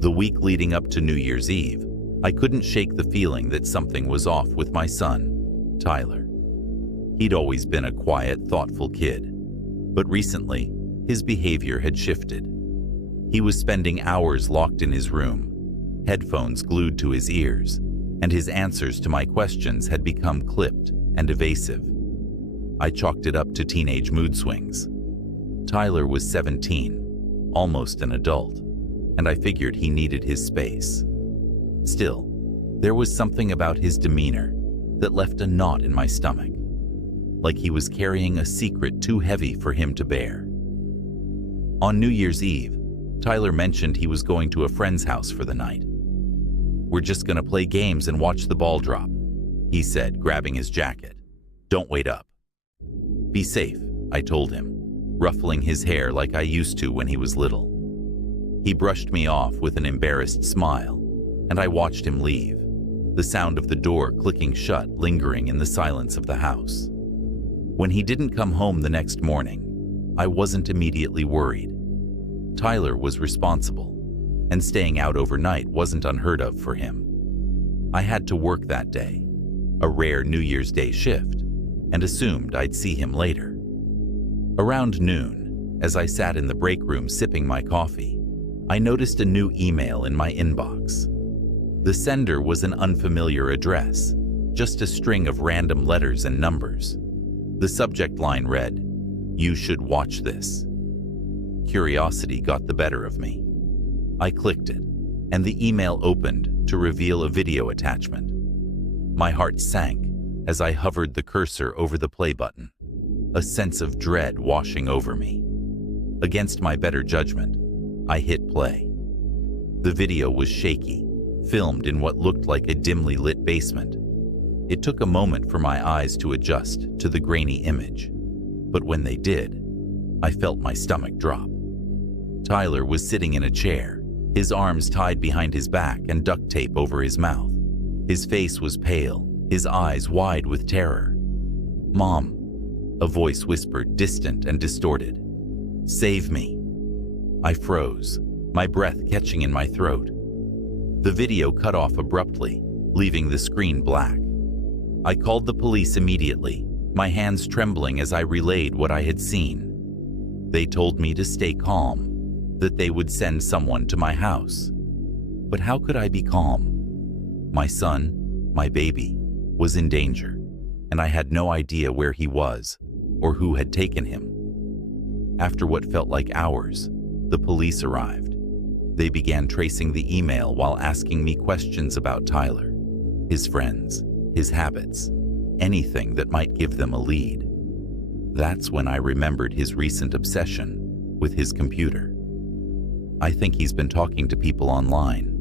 The week leading up to New Year's Eve, I couldn't shake the feeling that something was off with my son, Tyler. He'd always been a quiet, thoughtful kid, but recently, his behavior had shifted. He was spending hours locked in his room, headphones glued to his ears, and his answers to my questions had become clipped and evasive. I chalked it up to teenage mood swings. Tyler was 17, almost an adult, and I figured he needed his space. Still, there was something about his demeanor that left a knot in my stomach, like he was carrying a secret too heavy for him to bear. On New Year's Eve, Tyler mentioned he was going to a friend's house for the night. "We're just gonna play games and watch the ball drop," he said, grabbing his jacket. "Don't wait up." "Be safe," I told him, ruffling his hair like I used to when he was little. He brushed me off with an embarrassed smile, and I watched him leave, the sound of the door clicking shut lingering in the silence of the house. When he didn't come home the next morning, I wasn't immediately worried. Tyler was responsible, and staying out overnight wasn't unheard of for him. I had to work that day, a rare New Year's Day shift, and assumed I'd see him later. Around noon, as I sat in the break room sipping my coffee, I noticed a new email in my inbox. The sender was an unfamiliar address, just a string of random letters and numbers. The subject line read, "You should watch this." Curiosity got the better of me. I clicked it, and the email opened to reveal a video attachment. My heart sank as I hovered the cursor over the play button, a sense of dread washing over me. Against my better judgment, I hit play. The video was shaky, filmed in what looked like a dimly lit basement. It took a moment for my eyes to adjust to the grainy image, but when they did, I felt my stomach drop. Tyler was sitting in a chair, his arms tied behind his back and duct tape over his mouth. His face was pale, his eyes wide with terror. "Mom," a voice whispered, distant and distorted. "Save me." I froze, my breath catching in my throat. The video cut off abruptly, leaving the screen black. I called the police immediately, my hands trembling as I relayed what I had seen. They told me to stay calm, that they would send someone to my house. But how could I be calm? My son, my baby, was in danger, and I had no idea where he was or who had taken him. After what felt like hours, the police arrived. They began tracing the email while asking me questions about Tyler, his friends, his habits, anything that might give them a lead. That's when I remembered his recent obsession with his computer. "I think he's been talking to people online,"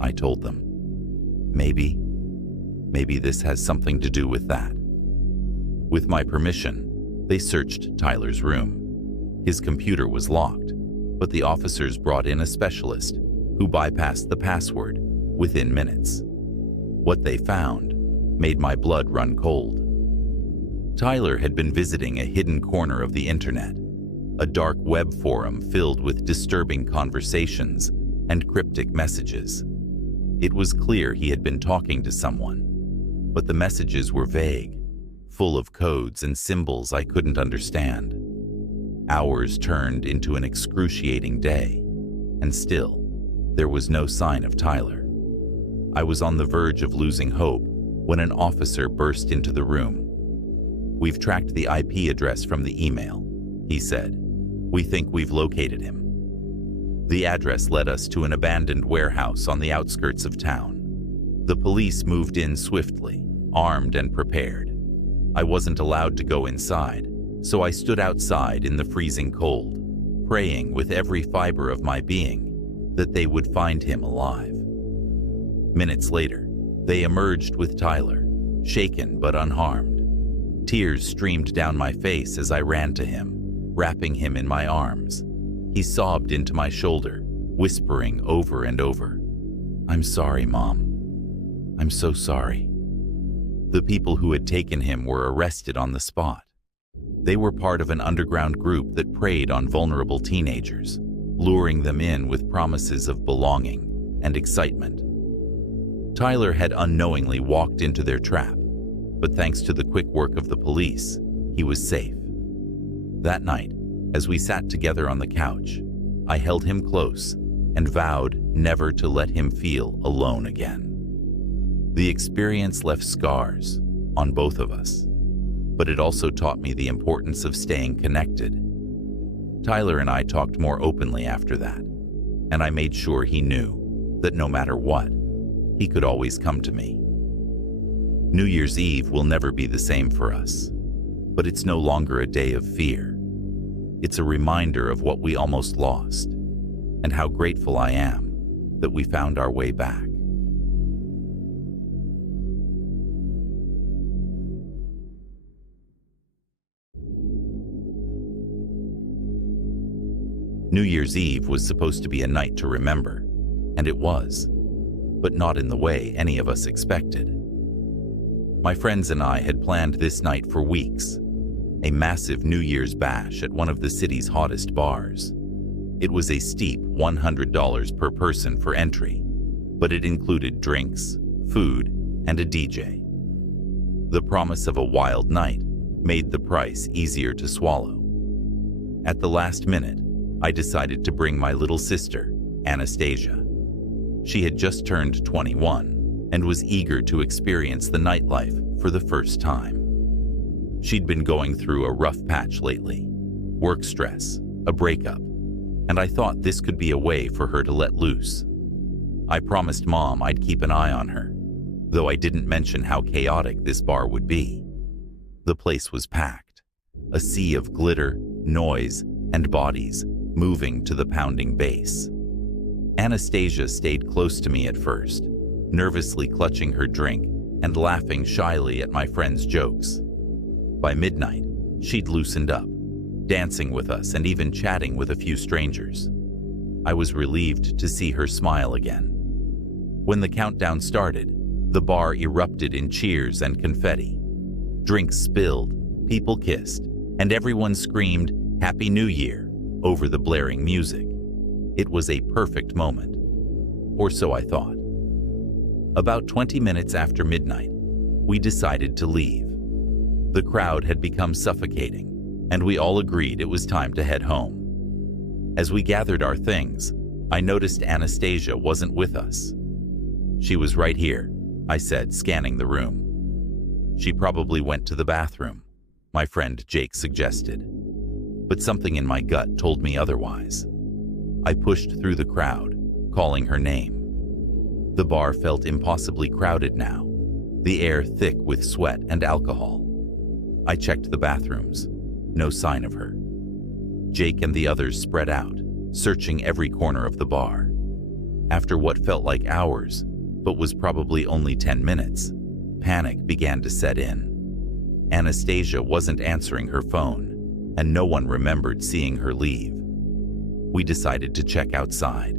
I told them. Maybe this has something to do with that." With my permission, they searched Tyler's room. His computer was locked, but the officers brought in a specialist who bypassed the password within minutes. What they found made my blood run cold. Tyler had been visiting a hidden corner of the internet, a dark web forum filled with disturbing conversations and cryptic messages. It was clear he had been talking to someone, but the messages were vague, full of codes and symbols I couldn't understand. Hours turned into an excruciating day, and still, there was no sign of Tyler. I was on the verge of losing hope when an officer burst into the room. "We've tracked the IP address from the email," he said. "We think we've located him." The address led us to an abandoned warehouse on the outskirts of town. The police moved in swiftly, armed and prepared. I wasn't allowed to go inside, so I stood outside in the freezing cold, praying with every fiber of my being that they would find him alive. Minutes later, they emerged with Tyler, shaken but unharmed. Tears streamed down my face as I ran to him, wrapping him in my arms. He sobbed into my shoulder, whispering over and over, "I'm sorry, Mom. I'm so sorry." The people who had taken him were arrested on the spot. They were part of an underground group that preyed on vulnerable teenagers, luring them in with promises of belonging and excitement. Tyler had unknowingly walked into their trap, but thanks to the quick work of the police, he was safe. That night, as we sat together on the couch, I held him close and vowed never to let him feel alone again. The experience left scars on both of us, but it also taught me the importance of staying connected. Tyler and I talked more openly after that, and I made sure he knew that no matter what, he could always come to me. New Year's Eve will never be the same for us, but it's no longer a day of fear. It's a reminder of what we almost lost, and how grateful I am that we found our way back. New Year's Eve was supposed to be a night to remember, and it was, but not in the way any of us expected. My friends and I had planned this night for weeks, a massive New Year's bash at one of the city's hottest bars. It was a steep $100 per person for entry, but it included drinks, food, and a DJ. The promise of a wild night made the price easier to swallow. At the last minute, I decided to bring my little sister, Anastasia. She had just turned 21 and was eager to experience the nightlife for the first time. She'd been going through a rough patch lately, work stress, a breakup, and I thought this could be a way for her to let loose. I promised Mom I'd keep an eye on her, though I didn't mention how chaotic this bar would be. The place was packed, a sea of glitter, noise, and bodies moving to the pounding bass. Anastasia stayed close to me at first, nervously clutching her drink and laughing shyly at my friends' jokes. By midnight, she'd loosened up, dancing with us and even chatting with a few strangers. I was relieved to see her smile again. When the countdown started, the bar erupted in cheers and confetti. Drinks spilled, people kissed, and everyone screamed, "Happy New Year," over the blaring music. It was a perfect moment, or so I thought. About 20 minutes after midnight, we decided to leave. The crowd had become suffocating, and we all agreed it was time to head home. As we gathered our things, I noticed Anastasia wasn't with us. "She was right here," I said, scanning the room. "She probably went to the bathroom," my friend Jake suggested. But something in my gut told me otherwise. I pushed through the crowd, calling her name. The bar felt impossibly crowded now, the air thick with sweat and alcohol. I checked the bathrooms. No sign of her. Jake and the others spread out, searching every corner of the bar. After what felt like hours, but was probably only 10 minutes, panic began to set in. Anastasia wasn't answering her phone, and no one remembered seeing her leave. We decided to check outside.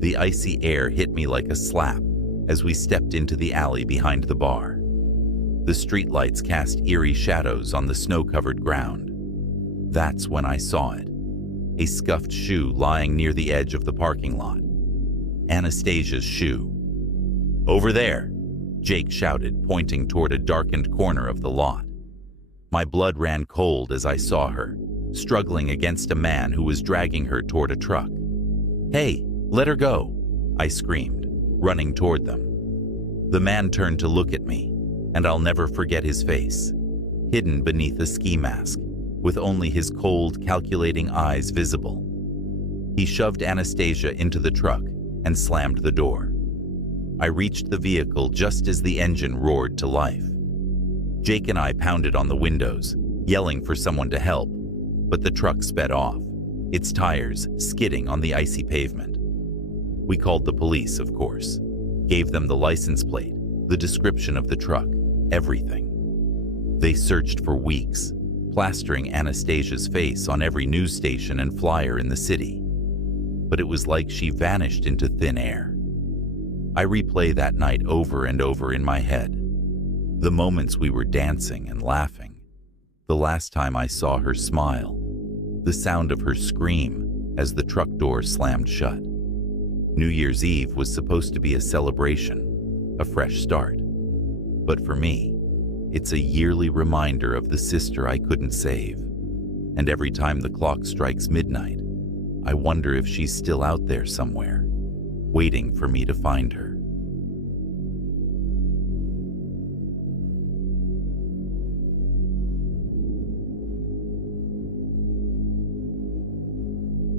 The icy air hit me like a slap as we stepped into the alley behind the bar. The streetlights cast eerie shadows on the snow-covered ground. That's when I saw it. A scuffed shoe lying near the edge of the parking lot. Anastasia's shoe. "Over there!" Jake shouted, pointing toward a darkened corner of the lot. My blood ran cold as I saw her, struggling against a man who was dragging her toward a truck. "Hey, let her go!" I screamed, running toward them. The man turned to look at me, and I'll never forget his face, hidden beneath a ski mask, with only his cold, calculating eyes visible. He shoved Anastasia into the truck and slammed the door. I reached the vehicle just as the engine roared to life. Jake and I pounded on the windows, yelling for someone to help, but the truck sped off, its tires skidding on the icy pavement. We called the police, of course, gave them the license plate, the description of the truck, everything. They searched for weeks, plastering Anastasia's face on every news station and flyer in the city. But it was like she vanished into thin air. I replay that night over and over in my head. The moments we were dancing and laughing. The last time I saw her smile. The sound of her scream as the truck door slammed shut. New Year's Eve was supposed to be a celebration, a fresh start. But for me, it's a yearly reminder of the sister I couldn't save. And every time the clock strikes midnight, I wonder if she's still out there somewhere, waiting for me to find her.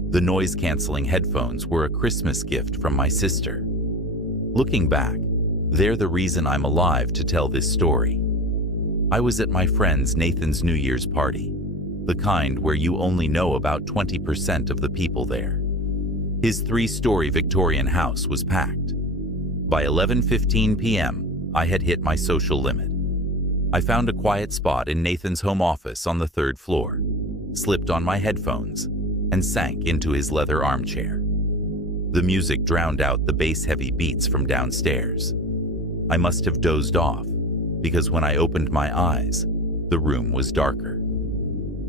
The noise-canceling headphones were a Christmas gift from my sister. Looking back, they're the reason I'm alive to tell this story. I was at my friend's Nathan's New Year's party, the kind where you only know about 20% of the people there. His 3-story Victorian house was packed. By 11:15 p.m., I had hit my social limit. I found a quiet spot in Nathan's home office on the 3rd floor, slipped on my headphones, and sank into his leather armchair. The music drowned out the bass-heavy beats from downstairs. I must have dozed off, because when I opened my eyes, the room was darker.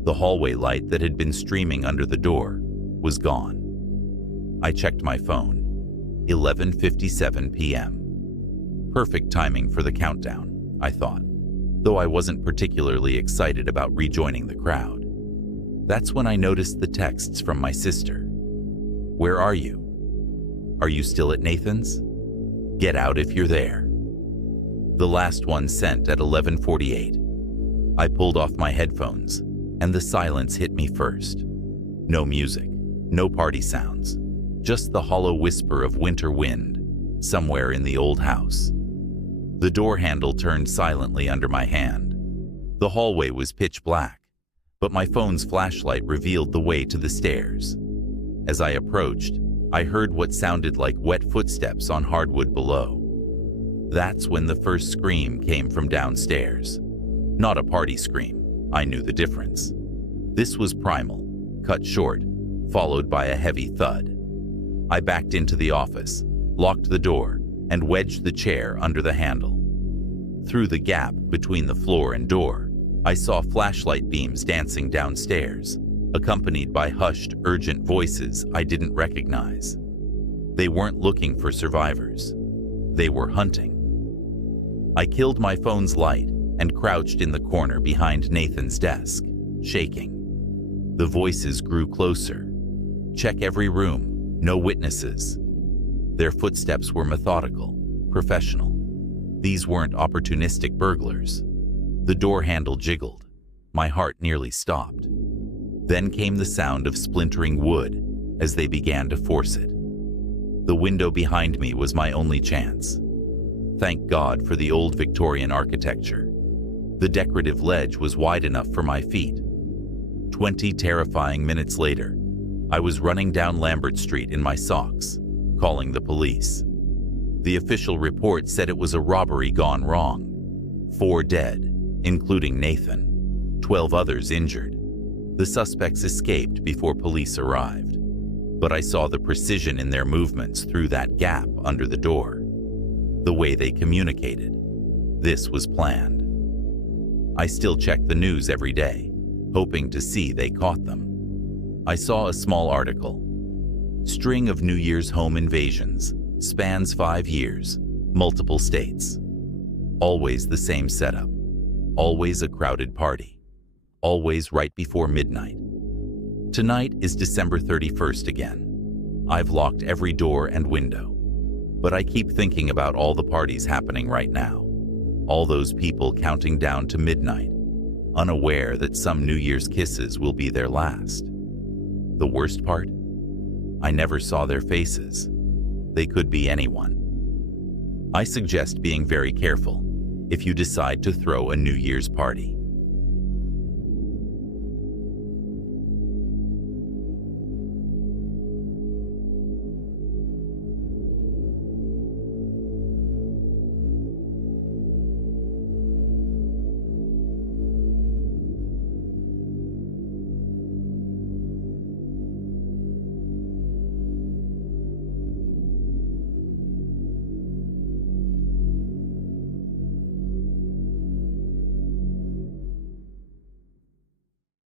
The hallway light that had been streaming under the door was gone. I checked my phone. 11:57 p.m. Perfect timing for the countdown, I thought, though I wasn't particularly excited about rejoining the crowd. That's when I noticed the texts from my sister. "Where are you? Are you still at Nathan's? Get out if you're there." The last one sent at 11:48. I pulled off my headphones, and the silence hit me first. No music, no party sounds, just the hollow whisper of winter wind somewhere in the old house. The door handle turned silently under my hand. The hallway was pitch black, but my phone's flashlight revealed the way to the stairs. As I approached, I heard what sounded like wet footsteps on hardwood below. That's when the first scream came from downstairs. Not a party scream, I knew the difference. This was primal, cut short, followed by a heavy thud. I backed into the office, locked the door, and wedged the chair under the handle. Through the gap between the floor and door, I saw flashlight beams dancing downstairs, accompanied by hushed, urgent voices I didn't recognize. They weren't looking for survivors. They were hunting. I killed my phone's light and crouched in the corner behind Nathan's desk, shaking. The voices grew closer. Check every room, no witnesses. Their footsteps were methodical, professional. These weren't opportunistic burglars. The door handle jiggled. My heart nearly stopped. Then came the sound of splintering wood as they began to force it. The window behind me was my only chance. Thank God for the old Victorian architecture. The decorative ledge was wide enough for my feet. 20 terrifying minutes later, I was running down Lambert Street in my socks, calling the police. The official report said it was a robbery gone wrong. 4 dead, including Nathan. 12 others injured. The suspects escaped before police arrived, but I saw the precision in their movements through that gap under the door. The way they communicated. This was planned. I still check the news every day, hoping to see they caught them. I saw a small article. String of New Year's home invasions, spans 5 years, multiple states. Always the same setup. Always a crowded party. Always right before midnight. Tonight is December 31st again. I've locked every door and window. But I keep thinking about all the parties happening right now. All those people counting down to midnight, unaware that some New Year's kisses will be their last. The worst part? I never saw their faces. They could be anyone. I suggest being very careful if you decide to throw a New Year's party.